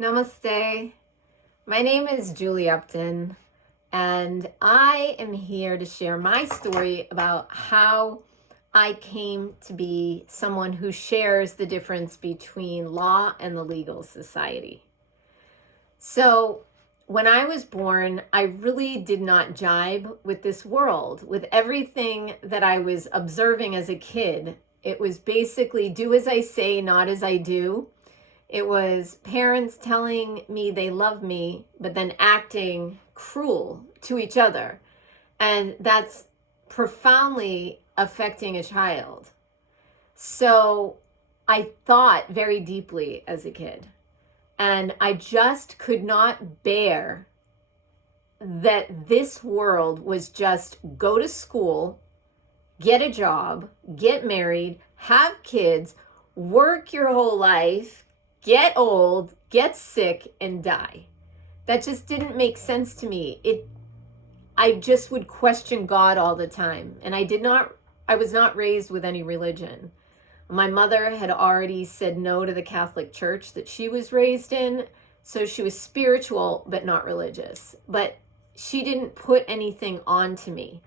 Namaste. My name is Julie Upton, and I am here to share my story about how I came to be someone who shares the difference between law and the legal society. So, when I was born, I really did not jibe with this world, with everything that I was observing as a kid. It was basically do as I say, not as I do. It was parents telling me they love me, but then acting cruel to each other. And that's profoundly affecting a child. So I thought very deeply as a kid. And I just could not bear that this world was just go to school, get a job, get married, have kids, work your whole life, get old, get sick, and die. That just didn't make sense to me. I just would question God all the time. And I was not raised with any religion. My mother had already said no to the Catholic Church that she was raised in. So she was spiritual, but not religious. But she didn't put anything onto me.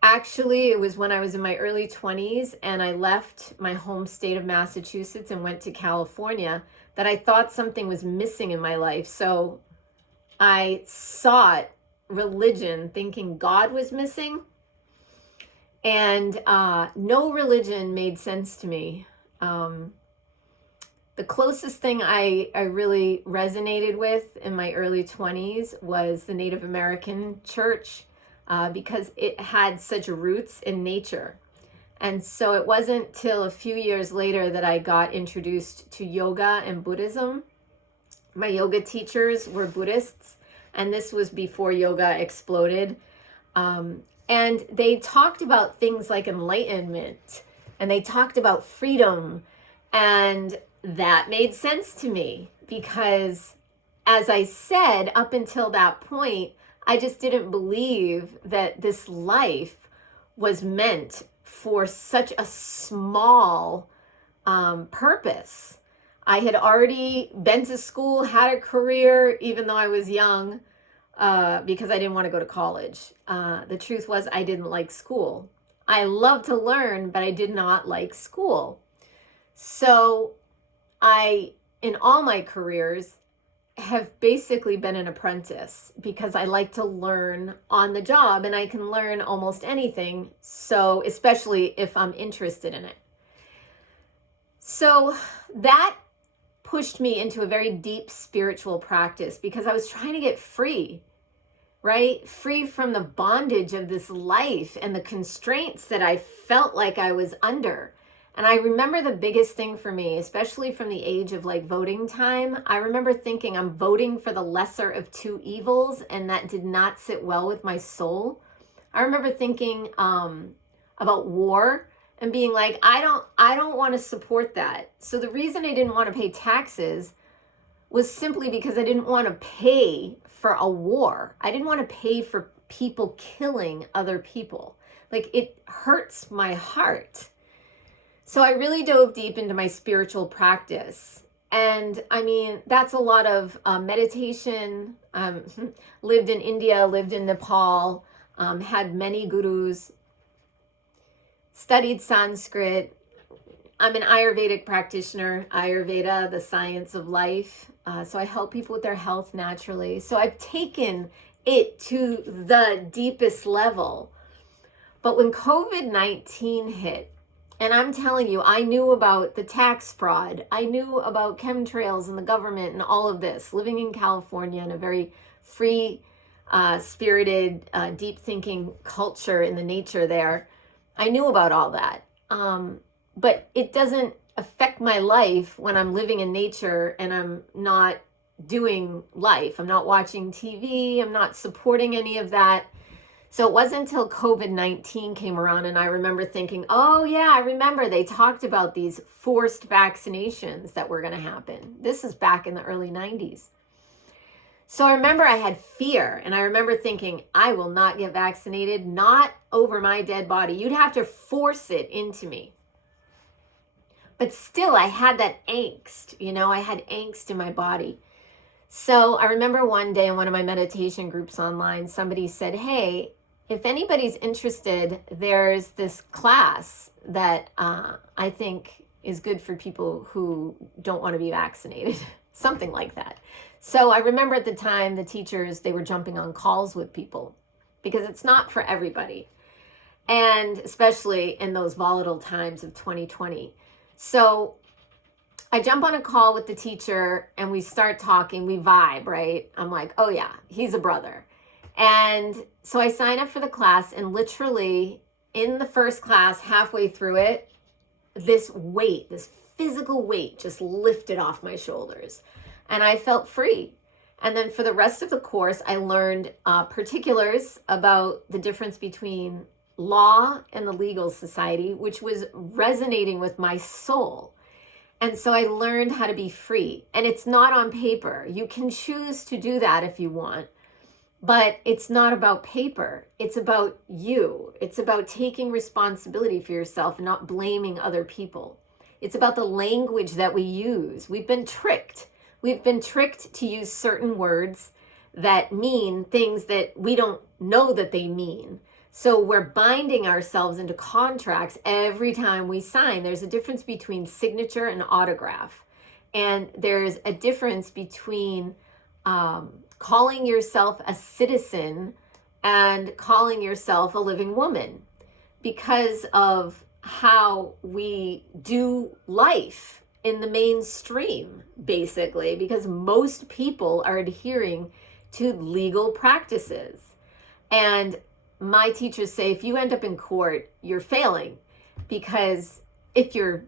Actually, it was when I was in my early 20s and I left my home state of Massachusetts and went to California that I thought something was missing in my life. So I sought religion thinking God was missing. And no religion made sense to me. The closest thing I really resonated with in my early 20s was the Native American church. Because it had such roots in nature. And so it wasn't till a few years later that I got introduced to yoga and Buddhism. My yoga teachers were Buddhists, and this was before yoga exploded. And they talked about things like enlightenment, and they talked about freedom, and that made sense to me because, as I said, up until that point, I just didn't believe that this life was meant for such a small purpose. I had already been to school, had a career, even though I was young, because I didn't want to go to college. The truth was I didn't like school. I loved to learn, but I did not like school. So in all my careers, have basically been an apprentice because I like to learn on the job and I can learn almost anything. So, especially if I'm interested in it. So that pushed me into a very deep spiritual practice because I was trying to get free, right? Free from the bondage of this life and the constraints that I felt like I was under. And I remember the biggest thing for me, especially from the age of like voting time, I remember thinking I'm voting for the lesser of two evils, and that did not sit well with my soul. I remember thinking about war and being like, I don't want to support that. So the reason I didn't want to pay taxes was simply because I didn't want to pay for a war. I didn't want to pay for people killing other people. Like, it hurts my heart. So I really dove deep into my spiritual practice. And I mean, that's a lot of meditation, lived in India, lived in Nepal, had many gurus, studied Sanskrit. I'm an Ayurvedic practitioner, Ayurveda, the science of life. So I help people with their health naturally. So I've taken it to the deepest level. But when COVID-19 hit, and I'm telling you, I knew about the tax fraud. I knew about chemtrails and the government and all of this, living in California in a very free, spirited, deep thinking culture in the nature there. I knew about all that. But it doesn't affect my life when I'm living in nature and I'm not doing life. I'm not watching TV. I'm not supporting any of that. So it wasn't until COVID-19 came around and I remember thinking, oh yeah, I remember they talked about these forced vaccinations that were going to happen. This is back in the early 90s. So I remember I had fear and I remember thinking, I will not get vaccinated, not over my dead body. You'd have to force it into me. But still, I had that angst, I had angst in my body. So I remember one day in one of my meditation groups online, somebody said, hey, if anybody's interested, there's this class that I think is good for people who don't want to be vaccinated, something like that. So I remember at the time, the teachers, they were jumping on calls with people because it's not for everybody. And especially in those volatile times of 2020. So I jump on a call with the teacher and we start talking, we vibe, right? I'm like, oh yeah, he's a brother. And so I sign up for the class, and literally in the first class, halfway through it, this weight, this physical weight just lifted off my shoulders and I felt free. And then for the rest of the course, I learned particulars about the difference between law and the legal society, which was resonating with my soul. And so I learned how to be free. And it's not on paper. You can choose to do that if you want, but it's not about paper. It's about you. It's about taking responsibility for yourself and not blaming other people. It's about the language that we use. We've been tricked. We've been tricked to use certain words that mean things that we don't know that they mean. So we're binding ourselves into contracts every time we sign. There's a difference between signature and autograph. And there's a difference between calling yourself a citizen and calling yourself a living woman, because of how we do life in the mainstream, basically, because most people are adhering to legal practices. And my teachers say, if you end up in court, you're failing, because if you're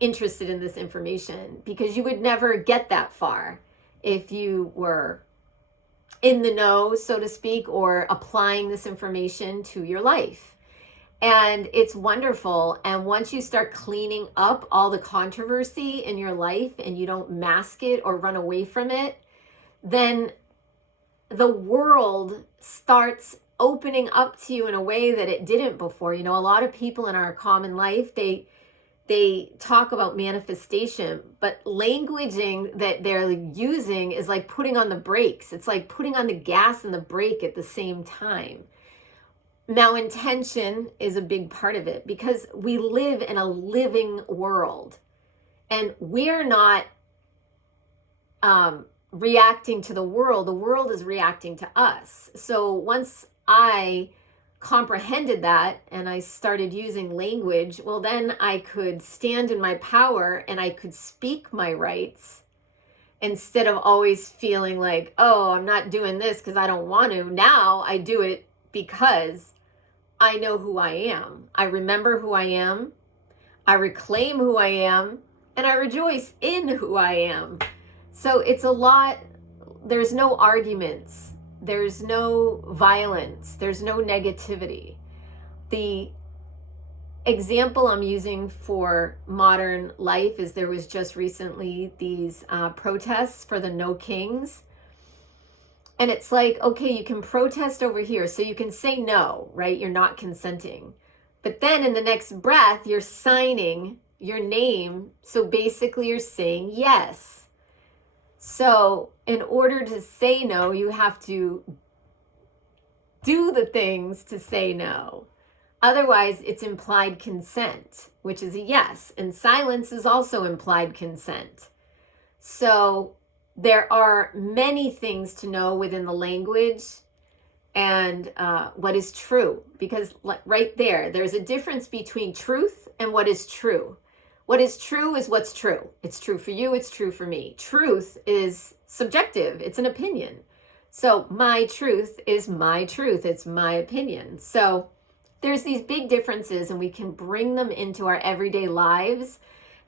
interested in this information, because you would never get that far if you were in the know, so to speak, or applying this information to your life. And it's wonderful. And once you start cleaning up all the controversy in your life and you don't mask it or run away from it, then the world starts opening up to you in a way that it didn't before. A lot of people in our common life, they talk about manifestation, but languaging that they're using is like putting on the brakes. It's like putting on the gas and the brake at the same time. Now, intention is a big part of it, because we live in a living world and we're not reacting to the world is reacting to us. So once I comprehended that and I started using language, well, then I could stand in my power and I could speak my rights instead of always feeling like, oh, I'm not doing this because I don't want to. Now I do it because I know who I am. I remember who I am. I reclaim who I am, and I rejoice in who I am. So it's a lot. There's no arguments. There's no violence. There's no negativity. The example I'm using for modern life is there was just recently these protests for the No Kings. And it's like, okay, you can protest over here. So you can say no, right? You're not consenting. But then in the next breath, you're signing your name. So basically you're saying yes. So in order to say no, you have to do the things to say no. Otherwise, it's implied consent, which is a yes. And silence is also implied consent. So there are many things to know within the language and what is true, because right there's a difference between truth and what is true. What is true is what's true. It's true for you. It's true for me. Truth is subjective. It's an opinion. So my truth is my truth. It's my opinion. So there's these big differences, and we can bring them into our everyday lives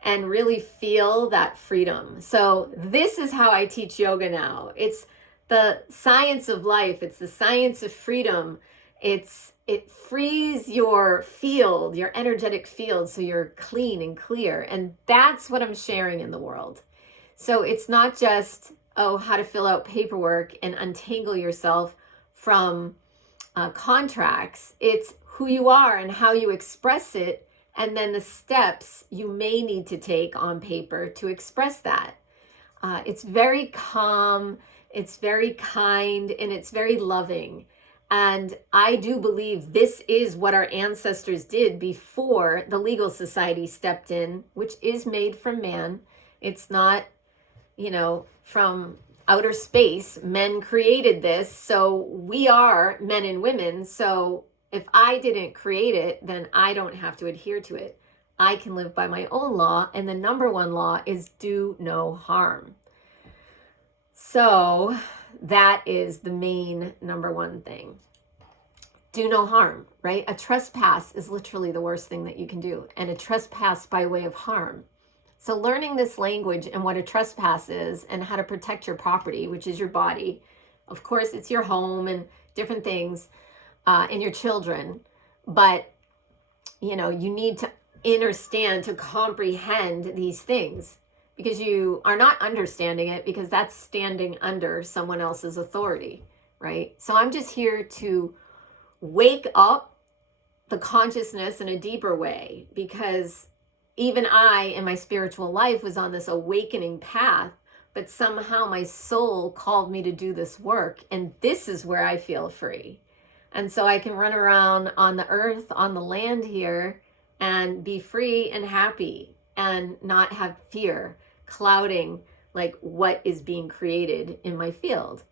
and really feel that freedom. So this is how I teach yoga now. It's the science of life. It's the science of freedom. It frees your field, your energetic field, so you're clean and clear. And that's what I'm sharing in the world. So it's not just, how to fill out paperwork and untangle yourself from contracts. It's who you are and how you express it and then the steps you may need to take on paper to express that. It's very calm, it's very kind, and it's very loving. And I do believe this is what our ancestors did before the legal society stepped in, which is made from man. It's not, from outer space. Men created this, so we are men and women. So if I didn't create it, then I don't have to adhere to it. I can live by my own law, and the number one law is do no harm. So that is the main number one thing. Do no harm, right? A trespass is literally the worst thing that you can do, and a trespass by way of harm. So learning this language and what a trespass is and how to protect your property, which is your body. Of course, it's your home and different things, and your children. But, you need to understand, to comprehend these things, because you are not understanding it, because that's standing under someone else's authority, right? So I'm just here to wake up the consciousness in a deeper way, because even I, in my spiritual life, was on this awakening path, but somehow my soul called me to do this work, and this is where I feel free. And so I can run around on the earth, on the land here, and be free and happy and not have fear clouding like what is being created in my field.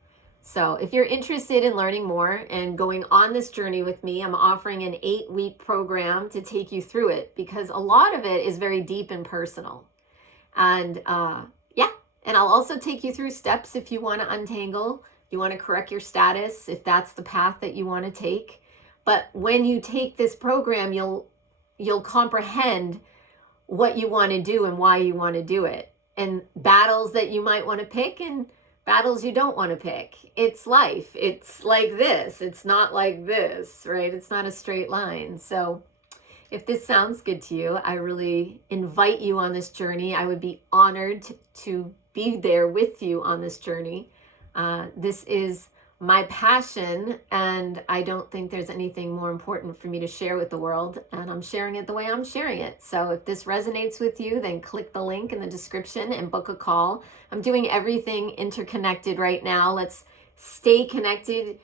So if you're interested in learning more and going on this journey with me, I'm offering an 8-week program to take you through it, because a lot of it is very deep and personal. And and I'll also take you through steps if you want to untangle, if you want to correct your status, if that's the path that you want to take. But when you take this program, you'll comprehend what you want to do and why you want to do it, and battles that you might want to pick and battles you don't want to pick. It's life. It's like this. It's not like this, right? It's not a straight line. So if this sounds good to you, I really invite you on this journey. I would be honored to be there with you on this journey. This is my passion, and I don't think there's anything more important for me to share with the world, and I'm sharing it the way I'm sharing it. So if this resonates with you, then click the link in the description and book a call. I'm doing everything interconnected right now. Let's stay connected.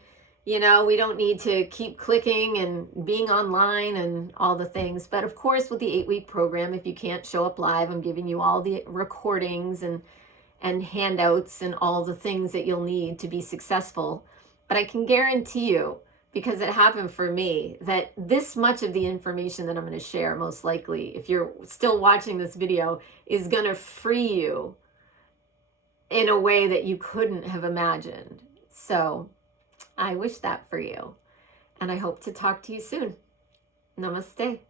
We don't need to keep clicking and being online and all the things. But of course, with the 8-week program, if you can't show up live, I'm giving you all the recordings and handouts and all the things that you'll need to be successful. But I can guarantee you, because it happened for me, that this much of the information that I'm going to share, most likely, if you're still watching this video, is going to free you in a way that you couldn't have imagined. So I wish that for you. And I hope to talk to you soon. Namaste.